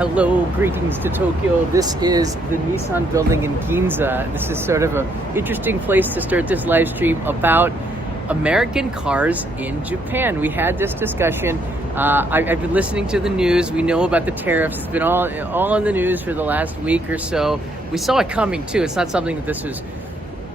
Hello, greetings to Tokyo. This is the Nissan building in Ginza. This is sort of an interesting place to start this live stream about American cars in Japan. We had this discussion. I've been listening to the news. We know about the tariffs. It's been all in the news for the last week or so. We saw it coming too. It's not something that this was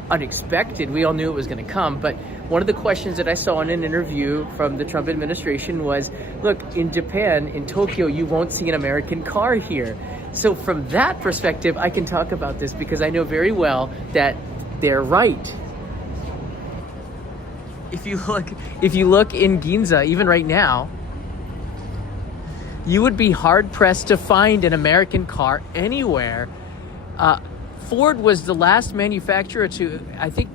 unexpected. We all knew it was going to come. But one of the questions that I saw in an interview from the Trump administration was, look, in Japan, in Tokyo, you won't see an American car here. So from that perspective, I can talk about this because I know very well that they're right. If you look in Ginza, even right now, you would be hard pressed to find an American car anywhere. Ford was the last manufacturer to, I think,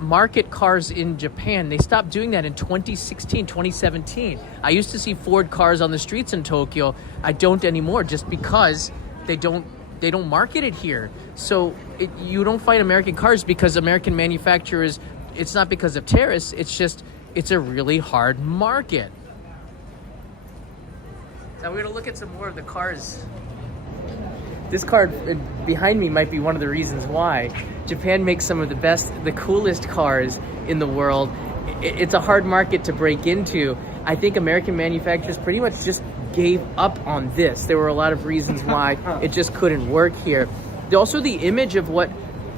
market cars in Japan. They stopped doing that in 2016, 2017. I used to see Ford cars on the streets in Tokyo. I don't anymore, just because they don't market it here. So you don't find American cars because American manufacturers. It's not because of tariffs. It's a really hard market. Now we're gonna look at some more of the cars. This car behind me might be one of the reasons why. Japan makes some of the coolest cars in the world. It's a hard market to break into. I think American manufacturers pretty much just gave up on this. There were a lot of reasons why it just couldn't work here. Also, the image of what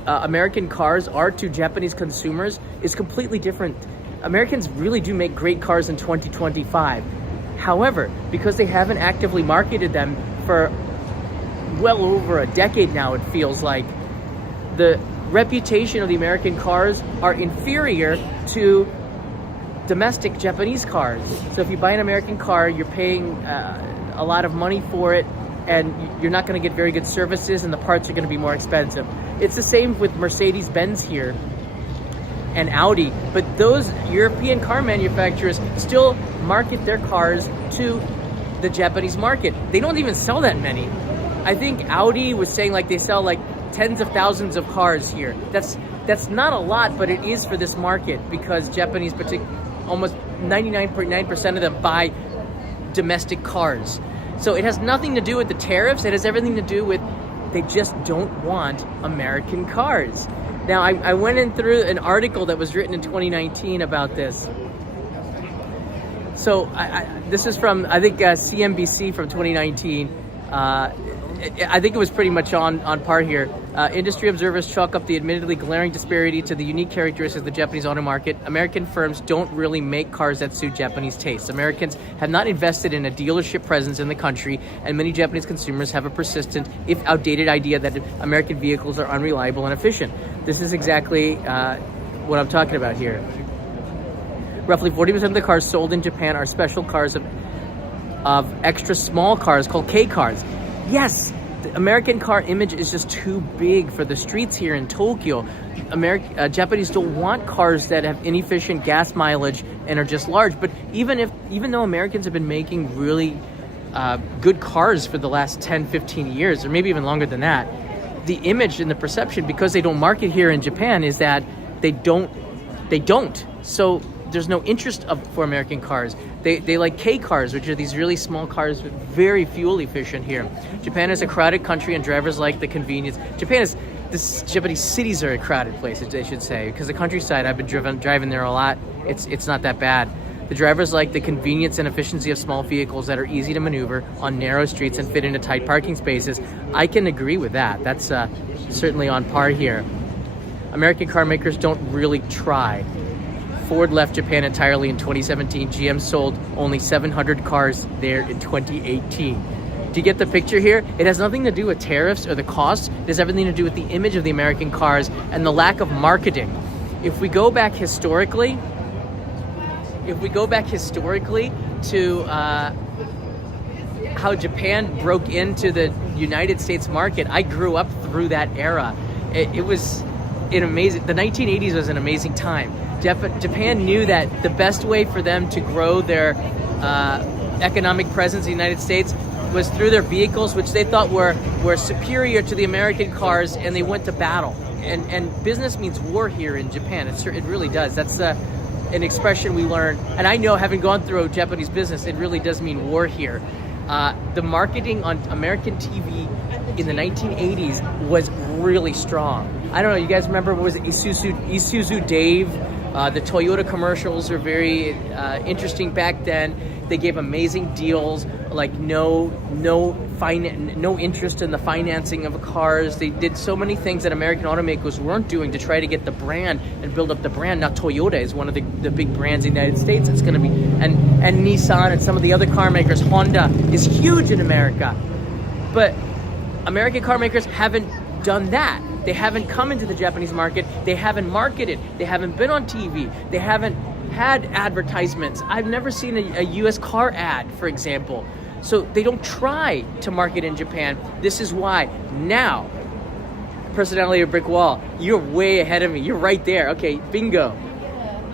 American cars are to Japanese consumers is completely different. Americans really do make great cars in 2025. However, because they haven't actively marketed them for well over a decade now, it feels like, the reputation of the American cars are inferior to domestic Japanese cars. So if you buy an American car, you're paying a lot of money for it, and you're not going to get very good services, and the parts are going to be more expensive. It's the same with Mercedes-Benz here and Audi, but those European car manufacturers still market their cars to the Japanese market. They don't even sell that many. I think Audi was saying like they sell like tens of thousands of cars here. That's not a lot, but it is for this market because Japanese, almost 99.9% of them buy domestic cars. So it has nothing to do with the tariffs. It has everything to do with they just don't want American cars. Now, I went in through an article that was written in 2019 about this. So this is from, I think, CNBC from 2019. I think it was pretty much on par here. Industry observers chalk up the admittedly glaring disparity to the unique characteristics of the Japanese auto market. American firms don't really make cars that suit Japanese tastes. Americans have not invested in a dealership presence in the country, and many Japanese consumers have a persistent, if outdated, idea that American vehicles are unreliable and efficient. This is exactly what I'm talking about here. Roughly 40% of the cars sold in Japan are special cars of extra small cars called KEI Cars. Yes, the American car image is just too big for the streets here in Tokyo. Japanese don't want cars that have inefficient gas mileage and are just large. But even though Americans have been making really good cars for the last 10, 15 years, or maybe even longer than that, the image and the perception, because they don't market here in Japan, is that they don't. So there's no interest for American cars. They like KEI Cars, which are these really small cars, very fuel efficient here. Japan is a crowded country, and drivers like the convenience. Japanese cities are a crowded place, they should say, because the countryside, I've been driving there a lot. It's not that bad. The drivers like the convenience and efficiency of small vehicles that are easy to maneuver on narrow streets and fit into tight parking spaces. I can agree with that. That's certainly on par here. American car makers don't really try. Ford left Japan entirely in 2017. GM sold only 700 cars there in 2018. Do you get the picture here? It has nothing to do with tariffs or the cost. It has everything to do with the image of the American cars and the lack of marketing. If we go back historically to how Japan broke into the United States market, I grew up through that era. It was an amazing. The 1980s was an amazing time. Japan knew that the best way for them to grow their economic presence in the United States was through their vehicles, which they thought were superior to the American cars, and they went to battle. And business means war here in Japan. It really does. That's an expression we learned. And I know, having gone through Japanese business, it really does mean war here. The marketing on American TV in the 1980s was really strong. I don't know, you guys remember, what was it, Isuzu Dave? The Toyota commercials are very interesting back then. They gave amazing deals, like no interest in the financing of cars. They did so many things that American automakers weren't doing to try to get the brand and build up the brand. Now Toyota is one of the big brands in the United States. It's going to be, and Nissan and some of the other car makers. Honda is huge in America. But American car makers haven't done that. They haven't come into the Japanese market. They haven't marketed. They haven't been on TV. They haven't had advertisements. I've never seen a US car ad, for example. So they don't try to market in Japan. This is why now, personality of brick wall, you're way ahead of me. You're right there. Okay, bingo.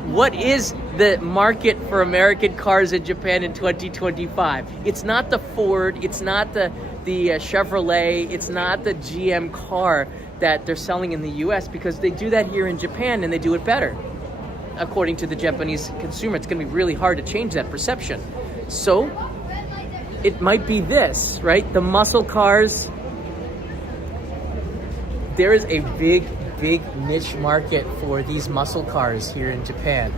What is the market for American cars in Japan in 2025? It's not the Ford. It's not the Chevrolet. It's not the GM car that they're selling in the US, because they do that here in Japan and they do it better. According to the Japanese consumer, it's going to be really hard to change that perception. So it might be this, right? The muscle cars. There is a big niche market for these muscle cars here in Japan.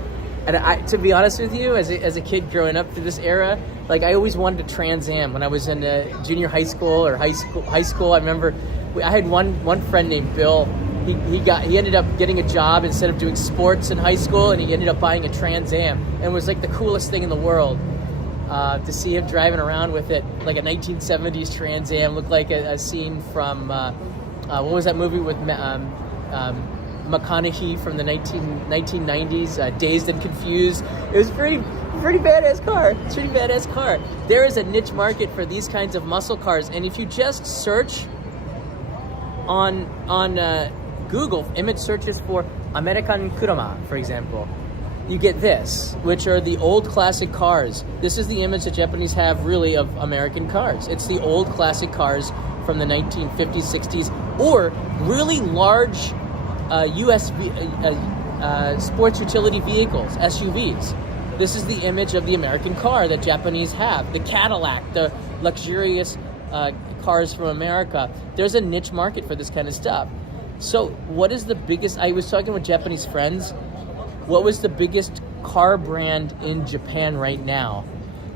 And to be honest with you, as a kid growing up through this era, like I always wanted a Trans Am when I was in junior high school or high school. I remember I had one friend named Bill. He ended up getting a job instead of doing sports in high school, and he ended up buying a Trans Am, and it was like the coolest thing in the world to see him driving around with it, like a 1970s Trans Am. Looked like a scene from what was that movie with McConaughey from the 1990s, Dazed and Confused. It was pretty badass car. It's a pretty badass car. There is a niche market for these kinds of muscle cars, and if you just search on Google, image searches for American Kurama, for example, you get this, which are the old classic cars. This is the image that Japanese have really of American cars. It's the old classic cars from the 1950s, 60s, or really large US sports utility vehicles, SUVs. This is the image of the American car that Japanese have. The Cadillac, the luxurious cars from America. There's a niche market for this kind of stuff. So what is the biggest, I was talking with Japanese friends, what was the biggest car brand in Japan right now?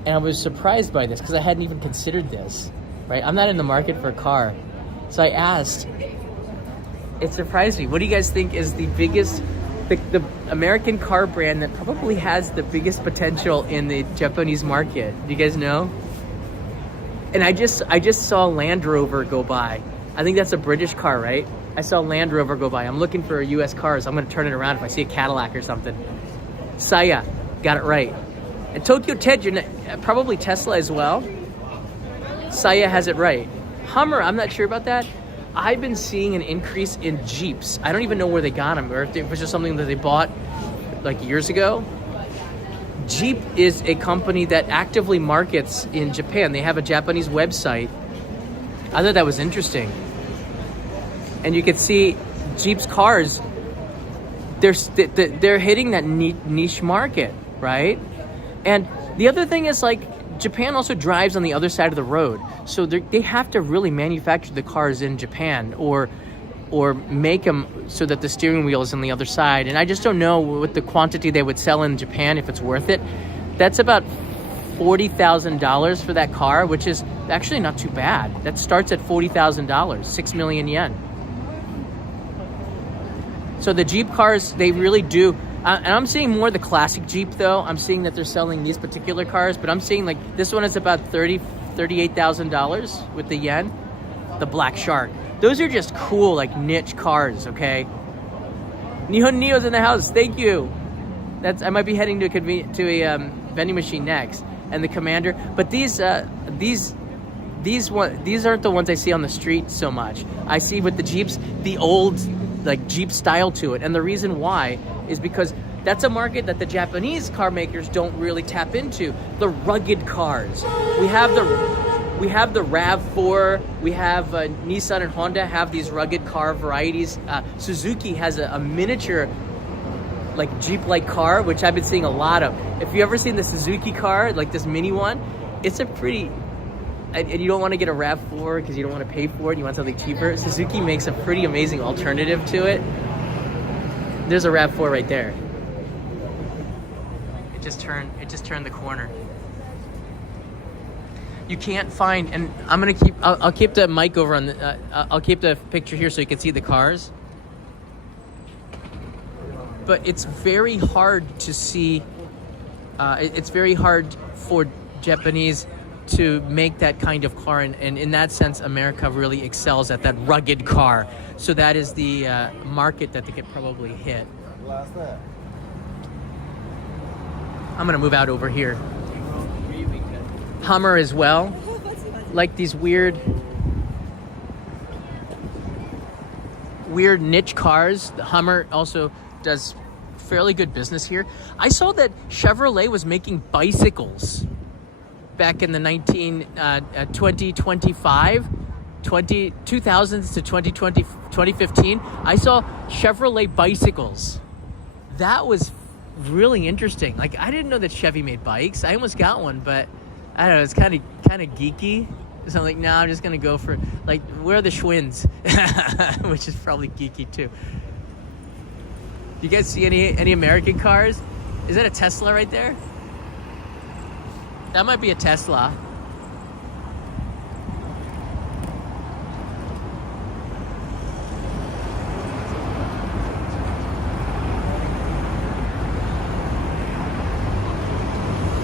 And I was surprised by this because I hadn't even considered this, right? I'm not in the market for a car. So I asked, it surprised me. What do you guys think is the biggest, the American car brand that probably has the biggest potential in the Japanese market? Do you guys know? And I just saw Land Rover go by. I think that's a British car, right? I saw Land Rover go by. I'm looking for US cars. I'm going to turn it around if I see a Cadillac or something. Saya, got it right. And Tokyo Ted, probably Tesla as well. Saya has it right. Hummer, I'm not sure about that. I've been seeing an increase in Jeeps. I don't even know where they got them, or if it was just something that they bought like years ago. Jeep is a company that actively markets in Japan. They have a Japanese website. I thought that was interesting. And you can see Jeep's cars, they're hitting that niche market, right? And the other thing is, like, Japan also drives on the other side of the road. So they have to really manufacture the cars in Japan or make them so that the steering wheel is on the other side. And I just don't know what the quantity they would sell in Japan, if it's worth it. That's about $40,000 for that car, which is actually not too bad. That starts at $40,000, 6 million yen. So the Jeep cars, they really do. And I'm seeing more the classic Jeep, though. I'm seeing that they're selling these particular cars, but I'm seeing, like, this one is about $38,000 with the yen. The Black Shark. Those are just cool, like, niche cars, okay? Nihon Neo's in the house. Thank you. I might be heading to a vending machine next. And the Commander. But these aren't the ones I see on the street so much. I see with the Jeeps, the old, like, Jeep style to it. And the reason why is because that's a market that the Japanese car makers don't really tap into. The rugged cars. We have the RAV4. We have Nissan and Honda have these rugged car varieties. Suzuki has a miniature, like, Jeep-like car, which I've been seeing a lot of. If you ever seen the Suzuki car, like this mini one, it's a pretty and you don't want to get a RAV4 because you don't want to pay for it, you want something cheaper, Suzuki makes a pretty amazing alternative to it. There's a RAV4 right there. It just turned the corner. You can't find, and I'll keep the mic over on the, I'll keep the picture here so you can see the cars. But it's very hard to see, it's very hard for Japanese to make that kind of car, and in that sense, America really excels at that rugged car. So that is the market that they could probably hit. I'm gonna move out over here. Hummer as well, like these weird niche cars. The Hummer also does fairly good business here. I saw that Chevrolet was making bicycles back in the 2020s to 2015. I saw Chevrolet bicycles. That was really interesting. Like, I didn't know that Chevy made bikes. I almost got one, but I don't know, it's kind of geeky. So I'm like, no, I'm just gonna go for, like, where are the Schwinns? Which is probably geeky too. You guys see any American cars? Is that a Tesla right there? That might be a Tesla.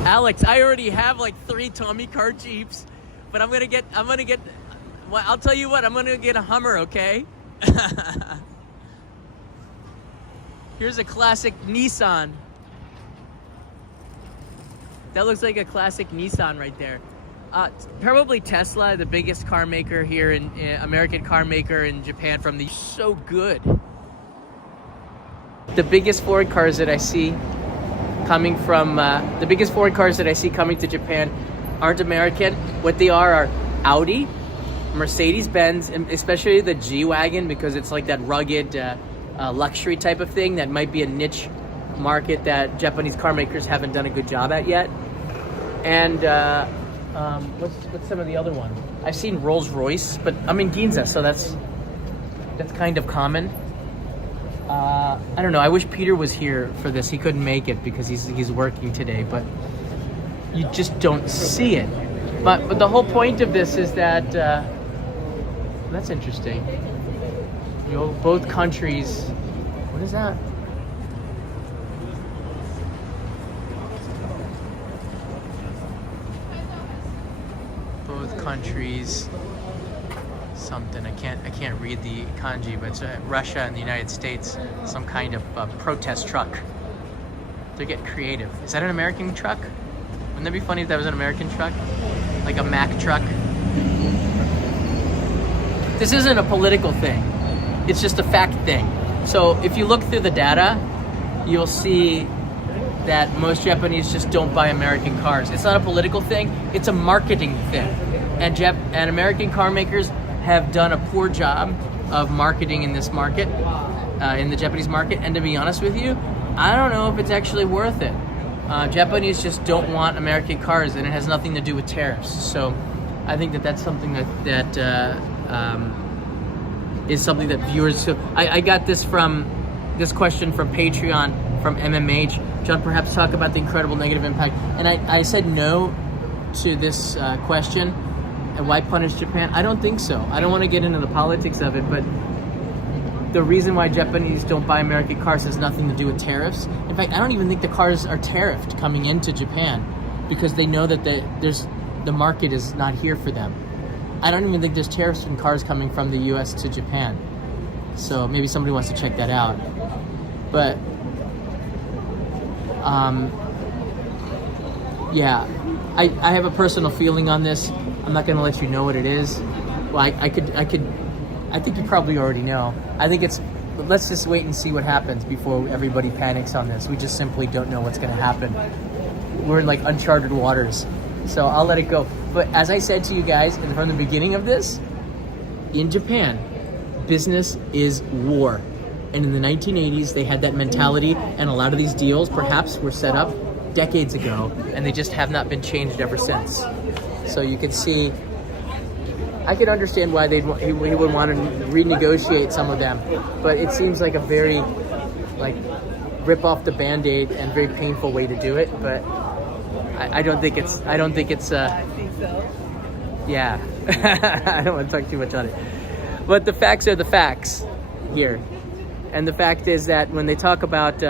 Alex, I already have like 3 Tommy car Jeeps, but I'm gonna get, well, I'll tell you what, I'm gonna get a Hummer, okay? Here's a classic Nissan. That looks like a classic Nissan right there. Probably Tesla, the biggest car maker here in American car maker in Japan from the, so good. The biggest foreign cars that I see coming from, the biggest foreign cars that I see coming to Japan aren't American. What they are Audi, Mercedes-Benz, and especially the G-Wagon, because it's like that rugged luxury type of thing that might be a niche market that Japanese car makers haven't done a good job at yet. And what's some of the other ones? I've seen Rolls-Royce, but I'm in Ginza, so that's kind of common. I don't know. I wish Peter was here for this. He couldn't make it because he's working today, but you just don't see it. But the whole point of this is that that's interesting. You know, both countries. What is that? Both countries. Something I can't read the kanji, but it's Russia and the United States. Some kind of protest truck. They're getting creative. Is that an American truck? Wouldn't that be funny if that was an American truck, like a Mack truck? This isn't a political thing. It's just a fact thing. So if you look through the data, you'll see that most Japanese just don't buy American cars. It's not a political thing. It's a marketing thing. And American car makers have done a poor job of marketing in this market, in the Japanese market. And to be honest with you, I don't know if it's actually worth it. Japanese just don't want American cars, and it has nothing to do with tariffs. So I think that's something that is something that viewers. So I got this question from Patreon from MMH. John, perhaps talk about the incredible negative impact. And I said no to this question. And why punish Japan? I don't think so. I don't want to get into the politics of it, but the reason why Japanese don't buy American cars has nothing to do with tariffs. In fact, I don't even think the cars are tariffed coming into Japan because they know that the market is not here for them. I don't even think there's tariffs from cars coming from the US to Japan. So maybe somebody wants to check that out. But yeah, I have a personal feeling on this. I'm not going to let you know what it is. Well, I think you probably already know. I think let's just wait and see what happens before everybody panics on this. We just simply don't know what's going to happen. We're in like uncharted waters. So I'll let it go. But as I said to you guys from the beginning of this, in Japan, business is war. And in the 1980s, they had that mentality, and a lot of these deals perhaps were set up decades ago, and they just have not been changed ever since. So you can see I could understand why he would want to renegotiate some of them, but it seems like a very rip off the Band-Aid and very painful way to do it. But I don't think it's. I think so. Yeah, I don't want to talk too much on it. But the facts are the facts here, and the fact is that when they talk about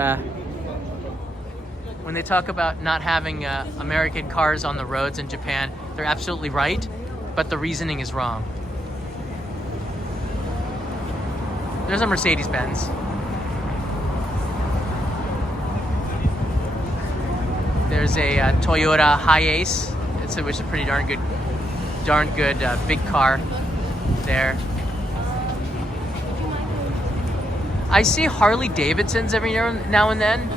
not having American cars on the roads in Japan, they're absolutely right, but the reasoning is wrong. There's a Mercedes-Benz. There's a Toyota Hiace, which is a pretty darn good big car there. I see Harley Davidsons every now and then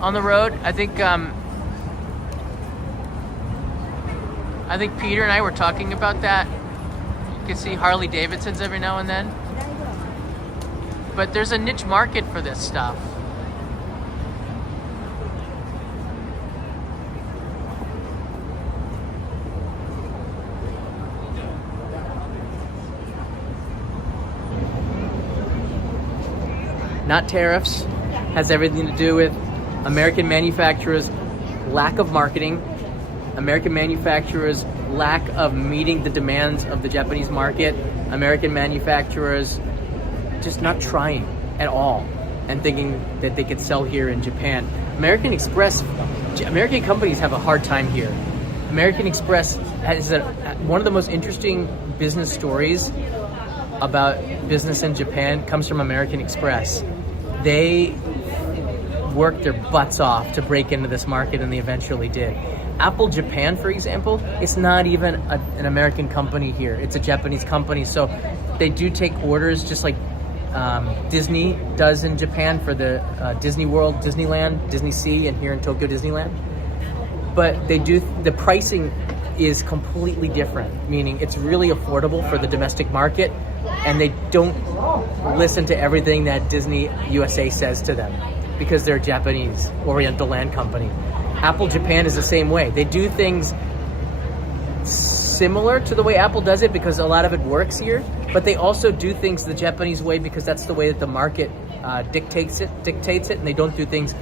on the road. I think Peter and I were talking about that. You can see Harley Davidsons every now and then. But there's a niche market for this stuff. Not tariffs, has everything to do with American manufacturers' lack of marketing, American manufacturers' lack of meeting the demands of the Japanese market, American manufacturers just not trying at all and thinking that they could sell here in Japan. American companies have a hard time here. American Express has one of the most interesting business stories about business in Japan comes from American Express. They worked their butts off to break into this market, and they eventually did. Apple Japan, for example, it's not even an American company here. It's a Japanese company, so they do take orders just like Disney does in Japan for the Disney World, Disneyland, Disney Sea, and here in Tokyo Disneyland. But the pricing is completely different, meaning it's really affordable for the domestic market, and they don't listen to everything that Disney USA says to them because they're a Japanese Oriental Land company. Apple Japan is the same way. They do things similar to the way Apple does it because a lot of it works here, but they also do things the Japanese way because that's the way that the market dictates it, and they don't do things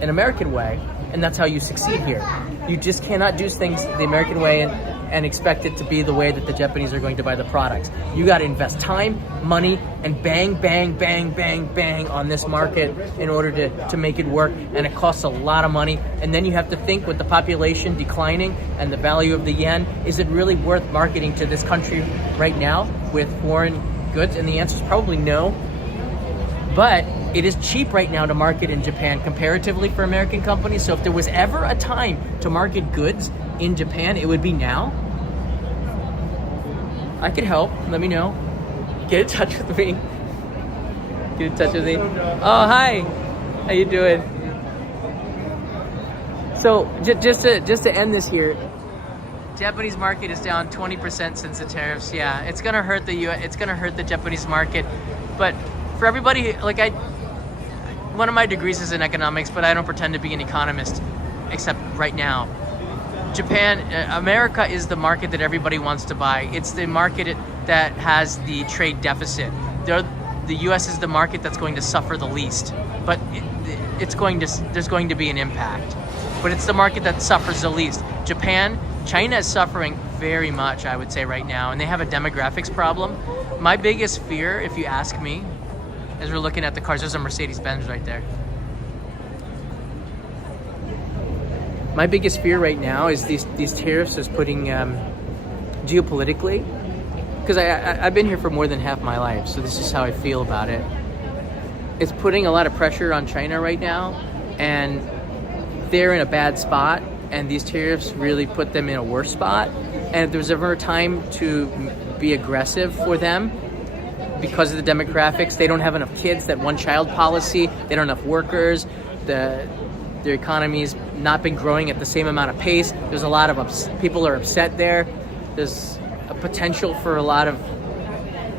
an American way, and that's how you succeed here. You just cannot do things the American way and expect it to be the way that the Japanese are going to buy the products. You got to invest time, money, and bang, bang, bang, bang, bang on this market in order to make it work, and it costs a lot of money. And then you have to think, with the population declining and the value of the yen, is it really worth marketing to this country right now with foreign goods? And the answer is probably no. But it is cheap right now to market in Japan comparatively for American companies. So if there was ever a time to market goods in Japan, it would be now. I could help. Let me know. Get in touch with me. Get in touch with me. Oh, hi. How you doing? So just to end this here, Japanese market is down 20% since the tariffs. Yeah, it's gonna hurt it's gonna hurt the Japanese market, but for everybody, one of my degrees is in economics, but I don't pretend to be an economist, except right now. America is the market that everybody wants to buy. It's the market that has the trade deficit. The U.S. is the market that's going to suffer the least, but there's going to be an impact. But it's the market that suffers the least. China is suffering very much, I would say, right now, and they have a demographics problem. My biggest fear, if you ask me, as we're looking at the cars, there's a Mercedes-Benz right there. My biggest fear right now is these tariffs is putting geopolitically, because I've been here for more than half my life, so this is how I feel about it. It's putting a lot of pressure on China right now, and they're in a bad spot, and these tariffs really put them in a worse spot. And if there's ever a time to be aggressive for them, because of the demographics, they don't have enough kids, that one-child policy, they don't have enough workers, their economy's not been growing at the same amount of pace. There's a lot of people are upset there. There's a potential for a lot of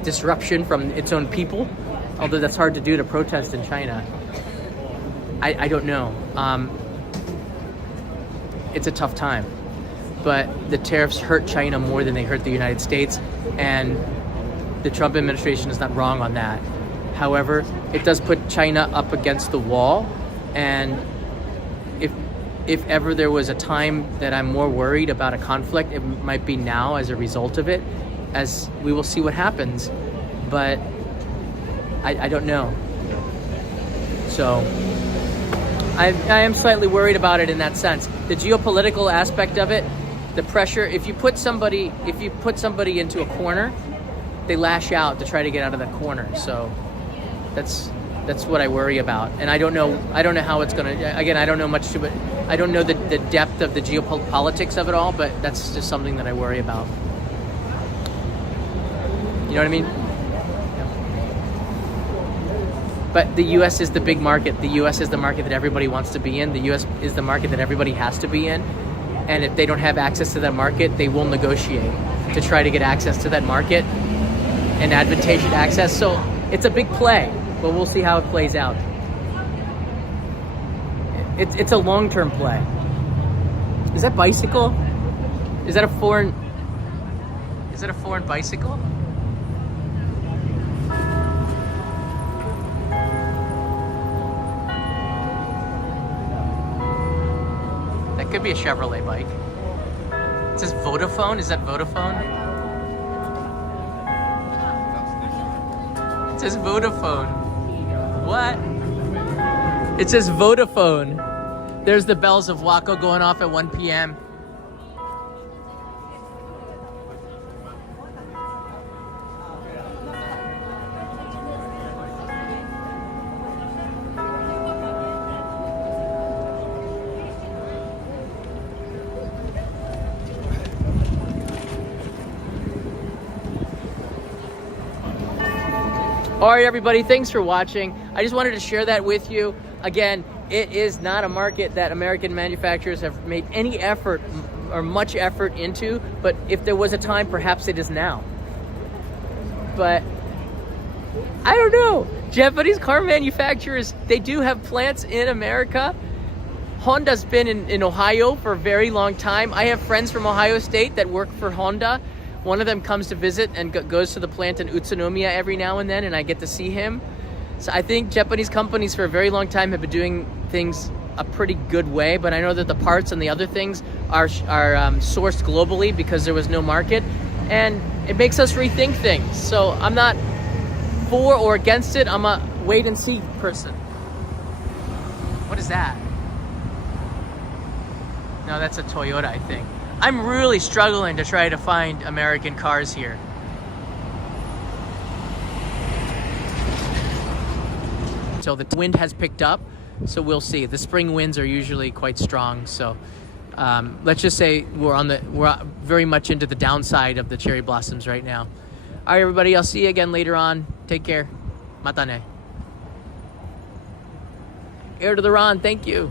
disruption from its own people, although that's hard to do to protest in China. I don't know. It's a tough time. but the tariffs hurt China more than they hurt the United States, and the Trump administration is not wrong on that. However, it does put China up against the wall, and if ever there was a time that I'm more worried about a conflict, it might be now as a result of it, as we will see what happens. But I don't know. So I am slightly worried about it in that sense. The geopolitical aspect of it, the pressure, if you put somebody into a corner, they lash out to try to get out of that corner. So that's what I worry about. And I don't know how it's going to, again, I don't know much to it. I don't know the depth of the geopolitics of it all, but that's just something that I worry about. You know what I mean? But the U.S. is the big market. The U.S. is the market that everybody wants to be in. The U.S. is the market that everybody has to be in. And if they don't have access to that market, they will negotiate to try to get access to that market and advantageous access. So it's a big play, but we'll see how it plays out. It's a long-term play. Is that bicycle? Is that a foreign bicycle? That could be a Chevrolet bike. It says Vodafone. Is that Vodafone? It says Vodafone. What? It says Vodafone. There's the bells of Waco going off at 1 p.m. All right, everybody, thanks for watching. I just wanted to share that with you. Again, it is not a market that American manufacturers have made any effort or much effort into, but if there was a time, perhaps it is now. But I don't know. Japanese car manufacturers, they do have plants in America. Honda's been in Ohio for a very long time. I have friends from Ohio State that work for Honda. One of them comes to visit and goes to the plant in Utsunomiya every now and then, and I get to see him. So I think Japanese companies for a very long time have been doing things a pretty good way, but I know that the parts and the other things are sourced globally because there was no market, and it makes us rethink things. So I'm not for or against it. I'm a wait and see person. What is that? No, that's a Toyota, I think. I'm really struggling to try to find American cars here. So the wind has picked up, so we'll see. The spring winds are usually quite strong, so let's just say we're very much into the downside of the cherry blossoms right now. All right, everybody, I'll see you again later on. Take care. Mata ne. Air to the Ron, thank you.